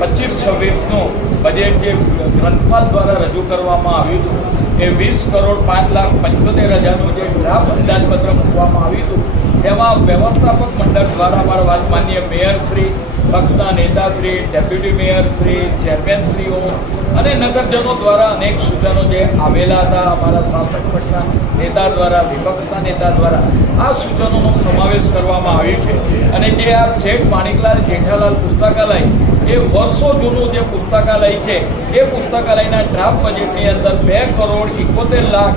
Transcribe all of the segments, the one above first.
25-26નું budget જે ગ્રંથપાલ દ્વારા રજૂ કરવામાં આવ્યું હતું એ 20,05,75,000નું જે ડ્રાફ્ટ અંદાજપત્ર મૂકવામાં આવ્યું હતું તેમાં વ્યવસ્થાપક મંડળ દ્વારા અમારા માનનીય મેયરશ્રી, પક્ષના નેતાશ્રી, ડેપ્યુટી મેયરશ્રી, ચેરમેનશ્રીઓ અને નગરજનો દ્વારા અનેક સૂચનો જે આવેલા હતા અમારા શાસક પક્ષના નેતા દ્વારા, વિપક્ષના નેતા દ્વારા આ સૂચનોનો સમાવેશ કરવામાં આવ્યો છે. અને જે આ શેઠ માણિકલાલ જેઠાલાલ પુસ્તકાલય એ વર્ષો જૂનું જે પુસ્તકાલય છે એ પુસ્તકાલયના ડ્રાફ્ટ બજેટની અંદર 2,71,00,000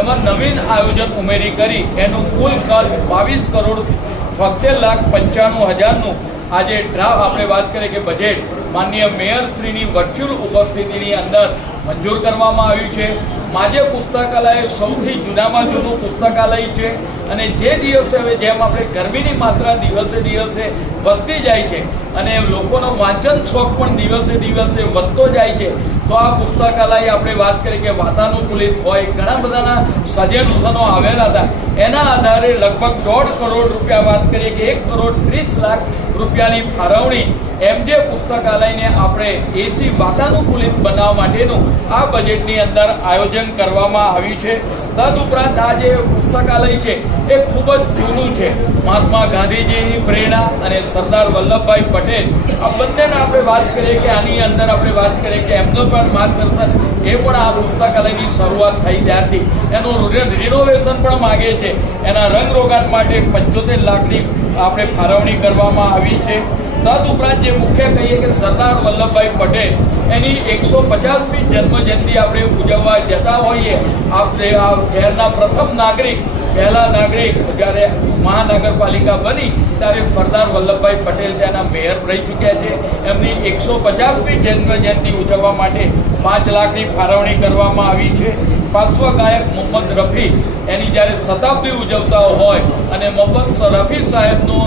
એમાં નવીન આયોજન ઉમેરી કરી એનું કુલ ખર્ચ 22,76,95,000નું આજે ડ્રાફ્ટ આપણે વાત કરીએ કે બજેટ માનનીય મેયરશ્રીની વર્ચ્યુઅલ ઉપસ્થિતિની અંદર મંજૂર કરવામાં આવ્યું છે. માજે પુસ્તકાલય સૌથી જૂનામાં જૂનું પુસ્તકાલય છે અને જે દિવસે હવે જેમ આપણે ગરમીની માત્રા દિવસે દિવસે વધતી જાય છે અને લોકોનો વાંચન શોખ પણ દિવસે દિવસે વધતો જાય છે તો આ પુસ્તકાલય આપણે વાત કરીએ કે વાતાનુકૂલિત હોય, ઘણા બધાના સજેશનો આવેલા હતા એના આધારે લગભગ 1.5 કરોડ રૂપિયા વાત કરીએ કે 1,30,00,000 રૂપિયાની ફાળવણી એમજે પુસ્તકાલયને આપણે એસી વાતાનુકૂલિત બનાવવા માટેનું આ બજેટની અંદર આયોજન કરવામાં આવ્યું છે. તદુપરાંત આ જે પુસ્તકાલય છે એ ખૂબ જ જૂનું છે. મહાત્મા ગાંધીજીની પ્રેરણા અને સરદાર વલ્લભભાઈ પટેલ આ બંનેના આપણે વાત કરીએ કે આની અંદર આપણે વાત કરીએ કે એમનું પણ માર્ગદર્શન એ પણ આ પુસ્તકાલયની શરૂઆત થઈ ત્યારથી એનું રિનોવેશન પણ માગે છે. એના રંગરોગાન માટે 75 લાખની આપણે ફાળવણી કરવામાં આવી છે. તદુપરાંત જે મુખ્ય કહીએ કે સરદાર વલ્લભભાઈ પટેલ એની 150મી જન્મજયંતિ આપણે ઉજવવા જતા હોઈએ. આપણે આ શહેરના પ્રથમ નાગરિક, પહેલા નાગરિક જ્યારે મહાનગરપાલિકા બની ત્યારે સરદાર વલ્લભભાઈ પટેલ ત્યાંના મેયર રહી ચૂક્યા છે. એમની 150મી જન્મજયંતિ ઉજવવા માટે 5 લાખની ફાળવણી કરવામાં આવી છે. પાર્શ્વ ગાયક મોહમ્મદ રફી એની જ્યારે શતાબ્દી ઉજવતા હોય અને મોહમ્મદ રફી સાહેબનો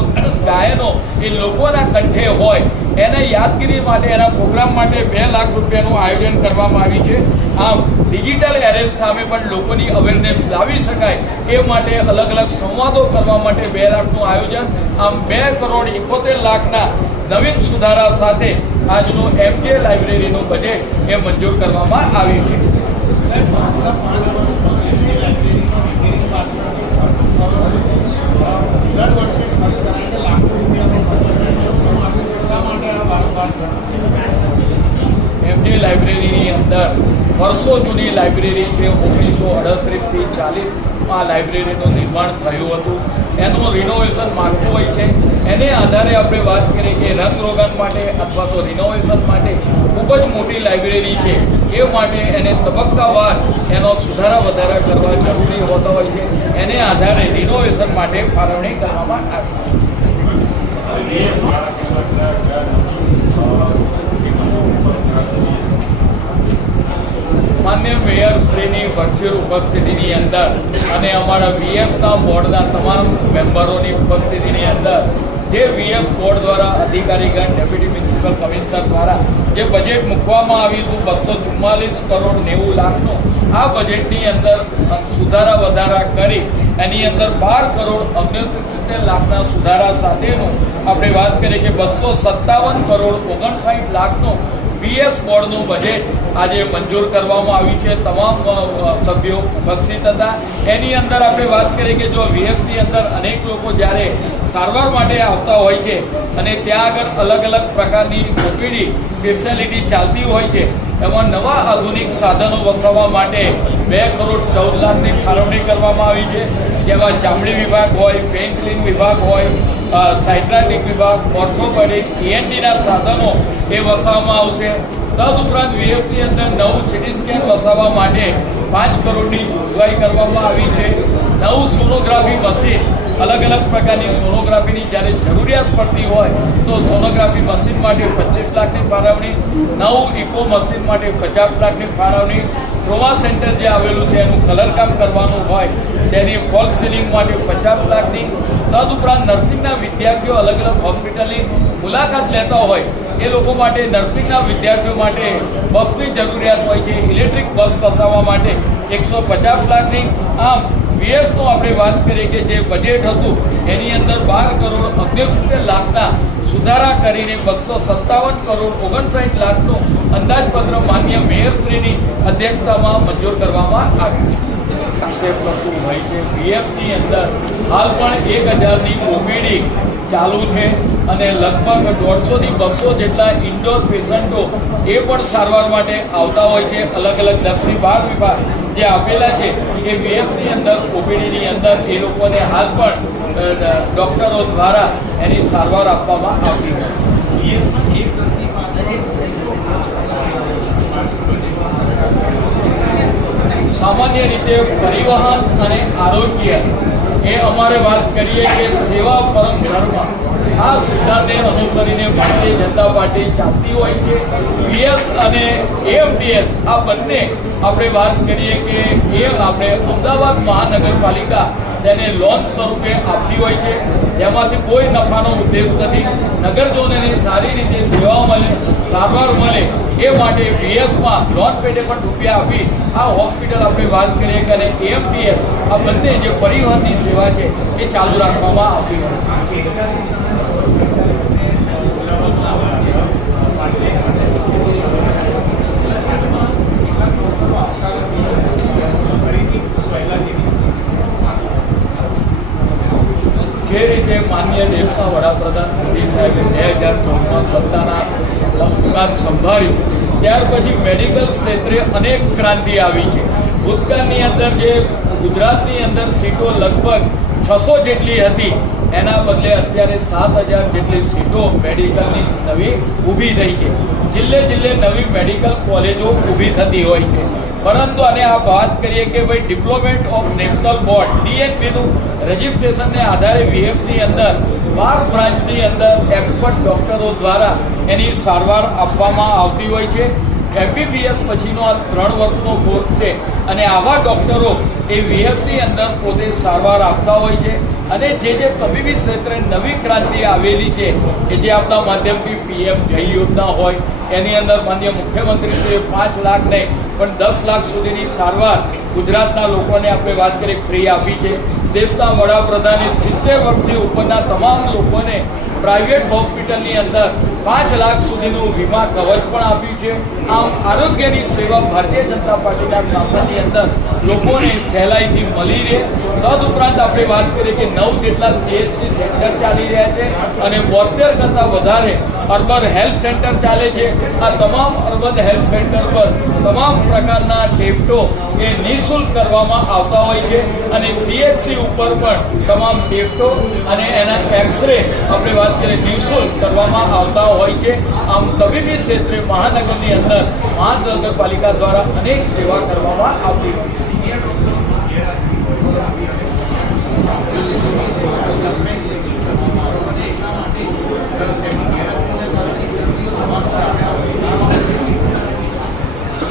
ગાયનો એ લોકોના કંઠે હોય એને યાદગીરી માટે એના પ્રોગ્રામ માટે 2 લાખ રૂપિયાનું આયોજન કરવામાં આવ્યું છે. આમ ડિજિટલ એરેસ્ટ સામે પણ લોકોની અવેરનેસ લાવી શકાય એ માટે અલગ અલગ સંવાદો કરવા માટે 2 લાખનું આયોજન. આમ 2,71,00,000ના નવીન સુધારા સાથે આજનું એમજે લાઇબ્રેરીનું બજેટ એ મંજૂર કરવામાં આવ્યું છે. એમજે લાઇબ્રેરીની અંદર વર્ષો જૂની લાઇબ્રેરી છે. 1938થી 40 આ લાઇબ્રેરીનું નિર્માણ થયું હતું. એનું રિનોવેશન માગતું હોય છે. એને આધારે આપણે વાત કરીએ કે રંગરોગાન માટે અથવા તો રિનોવેશન માટે ખૂબ જ મોટી લાઇબ્રેરી છે. એ માટે એને તબક્કાવાર એનો સુધારા વધારા કરવા જરૂરી હોતા હોય છે. એને આધારે રિનોવેશન માટે ફાળવણી કરવામાં આવી છે. માન્ય મેયરશ્રીની વર્ચ્યુઅલ ઉપસ્થિતિની અંદર અને અમારા વીએસના બોર્ડના તમામ મેમ્બરોની ઉપસ્થિતિની અંદર જે વીએસ બોર્ડ દ્વારા અધિકારીગણ, ડેપ્યુટી મ્યુનિસિપલ કમિશનર દ્વારા જે બજેટ મૂકવામાં આવ્યું હતું 244,90,00,000નું આ બજેટની અંદર સુધારા વધારા કરી એની અંદર 12,69,70,00,000ના સુધારા સાથેનું આપણે વાત કરીએ કે 257,59,60,00,000નું વીએસ બોર્ડનું બજેટ આજે મંજૂર કરવામાં આવ્યું છે. તમામ સભ્યો ઉપસ્થિત હતા. એની અંદર આપણે વાત કરીએ કે જો વીએસની અંદર અનેક લોકો જ્યારે સારવાર માટે આવતા હોય છે અને ત્યાં આગળ અલગ અલગ પ્રકારની ઓપીડી સ્પેશિયાલિટી ચાલતી હોય છે એમાં નવા આધુનિક સાધનો વસાવવા માટે 2,14,00,000ની ફાળવણી કરવામાં આવી છે. જેમાં ચામડી વિભાગ હોય, પેઇન ક્લીન વિભાગ હોય, સાયટ્રાટિક વિભાગ, ઓર્થોપેડિક, ENTના સાધનો એ વસાવવામાં આવશે. તદુપરાંત વીએફની અંદર નવું સિટી સ્કેન વસાવવા માટે 5 કરોડની જોગવાઈ કરવામાં આવી છે. નવું સોનોગ્રાફી મશીન, અલગ અલગ પ્રકારની સોનોગ્રાફીની જ્યારે જરૂરિયાત પડતી હોય તો સોનોગ્રાફી મશીન માટે 25 લાખની ફાળવણી, નવું ઇકો મશીન માટે 50 લાખની ફાળવણી, ટ્રોમા સેન્ટર જે આવેલું છે એનું કલરકામ કરવાનું હોય તેની ફોલ સીલિંગ માટે 50 લાખની. તદુપરાંત નર્સિંગના વિદ્યાર્થીઓ અલગ અલગ હોસ્પિટલની મુલાકાત લેતા હોય એ લોકો માટે નર્સિંગના વિદ્યાર્થીઓ માટે બસની જરૂરિયાત હોય છે. ઇલેક્ટ્રિક બસ વસાવવા માટે 150 લાખની. આમ વીએસનું આપણે વાત કરીએ કે જે બજેટ હતું એની અંદર 12 કરોડ 69 લાખના સુધારા કરીને 257 કરોડ 59 લાખનું અંદાજપત્ર માન્ય મેયરશ્રીની અધ્યક્ષતામાં મંજૂર કરવામાં આવ્યું છે. આક્ષેપ કરતું હોય છે વીએફની અંદર હાલ પણ 1000ની ઓપીડી ચાલુ છે અને લગભગ 150 થી 200 જેટલા ઇન્ડોર પેશન્ટો એ પણ સારવાર માટે આવતા હોય છે. અલગ અલગ 10 થી 12 વિભાગ જે આપેલા છે એ વીએફની અંદર ઓપીડીની અંદર એ લોકોને હાલ પણ ડોક્ટરો દ્વારા એની સારવાર આપવામાં આવતી હોય છે. સામાન્ય રીતે પરિવહન અને આરોગ્ય એ અમારે વાત કરીએ કે સેવા પરમ ધર્મ આ સિદ્ધાંતને અનુસરીને ભારતીય જનતા પાર્ટી ચાલતી હોય છે. વીએસ અને એએમટીએસ આ બંને આપણે વાત કરીએ કે એ આપણે અમદાવાદ મહાનગરપાલિકા તેને લોન સ્વરૂપે આપતી હોય છે, જેમાંથી કોઈ નફાનો ઉદ્દેશ નથી. નગરજનોને સારી રીતે સેવા મળે, સારવાર મળે એ માટે વીએસમાં લોન પેટે પણ રૂપિયા આપી આ હોસ્પિટલ આપણે વાત કરીએ કે એએમટીએસ આ બંને જે પરિવહનની સેવા છે એ ચાલુ રાખવામાં આવતી હોય છે. જે રીતે માનનીય દેશના વડાપ્રધાન મોદી સાહેબે 2014માં સત્તાના પક્ષઘાત સંભાળ્યું ત્યાર પછી મેડિકલ ક્ષેત્રે અનેક ક્રાંતિ આવી છે. ભૂતકાળની અંદર જે ગુજરાતની અંદર સીટો લગભગ 600 જેટલી હતી એના બદલે અત્યારે 7000 જેટલી સીટો મેડિકલની નવી ઊભી થઈ છે. જિલ્લે જિલ્લે નવી મેડિકલ કોલેજો ઊભી થતી હોય છે. પરંતુ અને આ વાત કરીએ કે ભાઈ ડિપ્લોમેન્ટ ઓફ નેશનલ બોર્ડ DNBનું રજિસ્ટ્રેશનને આધારે વીએફની અંદર 12 બ્રાન્ચની અંદર એક્સપર્ટ ડોક્ટરો દ્વારા એની સારવાર આપવામાં આવતી હોય છે. MBBS પછીનો આ 3 વર્ષનો કોર્સ છે અને આવા ડોક્ટરો એ વીએફની અંદર પોતે સારવાર આપતા હોય છે. અને જે તબીબી ક્ષેત્રે નવી ક્રાંતિ આવેલી છે કે જે આપણા માધ્યમથી PM જય યોજના હોય એની અંદર માનનીય મુખ્યમંત્રીશ્રીએ 5 લાખ નહીં પણ 10 લાખ સુધીની સારવાર ગુજરાતના લોકોને આપણે વાત કરીએ ફ્રી આપી છે. દેશના વડાપ્રધાને 70 વર્ષથી ઉપરના તમામ લોકોને પ્રાઇવેટ હોસ્પિટલની અંદર 5 લાખ સુધીનું વીમા કવચ પણ આપ્યું છે. આમ આરોગ્યની સેવા ભારતીય જનતા પાર્ટીના શાસનની અંદર લોકોને સહેલાઈથી મળી રહે. તદુપરાંત આપણે વાત કરીએ કે 9 જેટલા CHC સેન્ટર ચાલી રહ્યા છે અને 72 કરતાં વધારે અર્બન હેલ્થ સેન્ટર ચાલે છે. આ તમામ અર્બન હેલ્થ સેન્ટર પર તમામ પ્રકારના ટેસ્ટો એ નિઃશુલ્ક કરવામાં આવતા હોય છે અને CHC ઉપર પણ તમામ ટેસ્ટો અને એના એક્સરે આપણે વાત કરીએ નિઃશુલ્ક કરવામાં આવતા હોય છે. આમ તબીબી ક્ષેત્રે મહાનગરની અંદર મહાનગરપાલિકા દ્વારા અનેક સેવા કરવામાં આવતી હોય છે.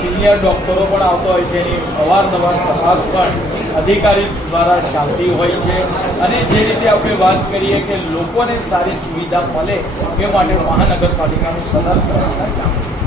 સિનિયર ડોક્ટરો પણ આવતા હોય છે. એની અવારનવાર તપાસ પણ અધિકારી દ્વારા ચાલતી હોય છે અને જે રીતે આપણે વાત કરીએ કે લોકોને સારી સુવિધા મળે એ માટે મહાનગરપાલિકાનું સતત પ્રયત્ન ચાલુ છે.